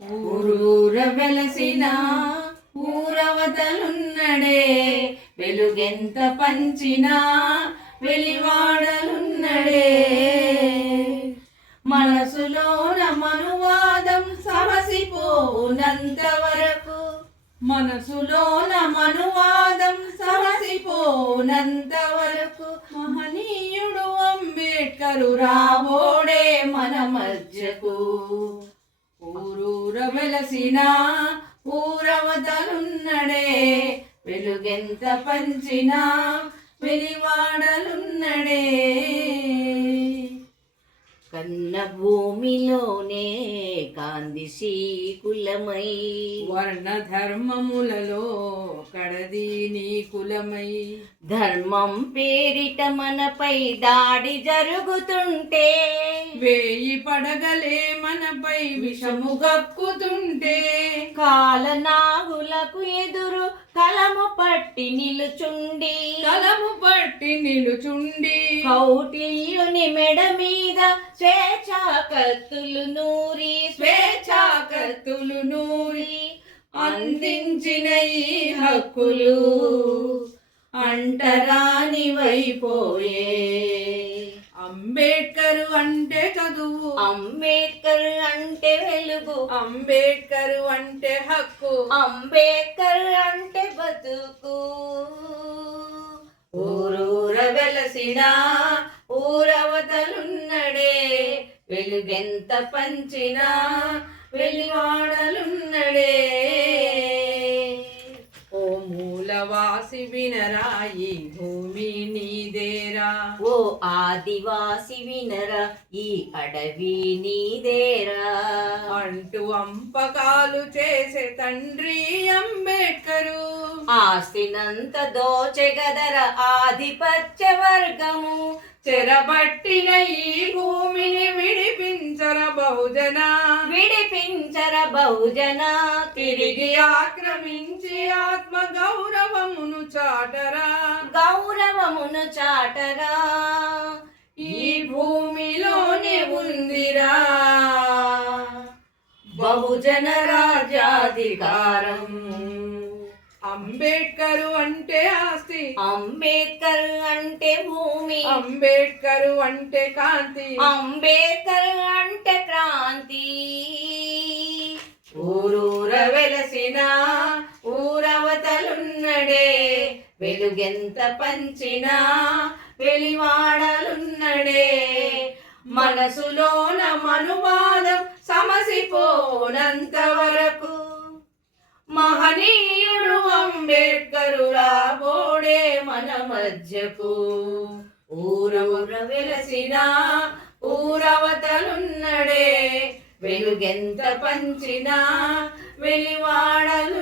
ఊరూర వెలసిన ఊరవతలున్నడే, వెలుగెంత పంచినా వెలివాడలున్నడే. మనసులోన మనువాదం సమసిపోనంత వరకు, మనసులోన మనువాదం సమసిపోనంత వరకు, మహనీయుడు అంబేడ్కరు రాబోడే మన మధ్యకు. ఊరూర వెలసిన ఊరవతలున్నడే, వెలుగెంత పంచినా వెలివాడలున్నడే. కన్న భూమిలోనే కాందిసి కులమై, వర్ణ ధర్మములలో కడది నీ కులమై, ధర్మం పేరిట మనపై దాడి జరుగుతుంటే, వేయి పడగలే మనపై విషము గక్కుతుంటే, కాలనాగులకు ఎదురు కలము పట్టి నిలుచుండి, కలము పట్టి నిలుచుండి, కౌటిల్యుని మెడ మీద స్వేచ్ఛా కత్తులు నూరి, స్వేచ్ఛా కత్తులు నూరి అందించిన ఈ హక్కులు అంటరానివైపోయే. అంబేడ్కర్ అంటే చదువు, అంబేద్కర్ అంటే వెలుగు, అంబేడ్కర్ అంటే హక్కు, అంబేద్కర్ అంటే బతుకు. ఊరూర వెలసిన ఊరవతలున్నడే, వెలుగెంత పంచినా వెలివాడలున్నడే. ఓ మూలవాసి వినరా, ఈ భూమి నీదేరా. ఓ ఆదివాసి వినరా, ఈ అడవి నీదేరా. అంటూ అంపకాలు చేసే తండ్రి అంబేడ్కరు, ఆస్తినంత దోచెగదర ఆధిపత్య వర్గము. చెరబట్టిన ఈ భూమిని విడిపించర బహుజన, విడిపించర బహుజన. తిరిగి ఆక్రమించి ఆత్మ గౌరవమును చాటరా, గౌరవమును చాటరా. ఈ భూమిలోనే ఉందిరా బహుజన రాజ్యాధికారం. అంబేడ్కరు అంటే ఆస్తి, అంబేద్కర్ అంటే భూమి, అంబేడ్కరు అంటే కాంతి, అంబేద్కర్ అంటే క్రాంతి. ఊరూర వెలసిన ఊరవతలున్నడే, వెలుగెంత పంచినా వెలివాడలున్నడే. మనసులోన మనువాదం సమసిపోనంత వరకు, మహనీయుడు అంబేడ్కరు రాబోడే మన మధ్యకు. ఊరూర వెలసిన ఊరవతలున్నడే, వెలుగెంత పంచినా వెలివాడలు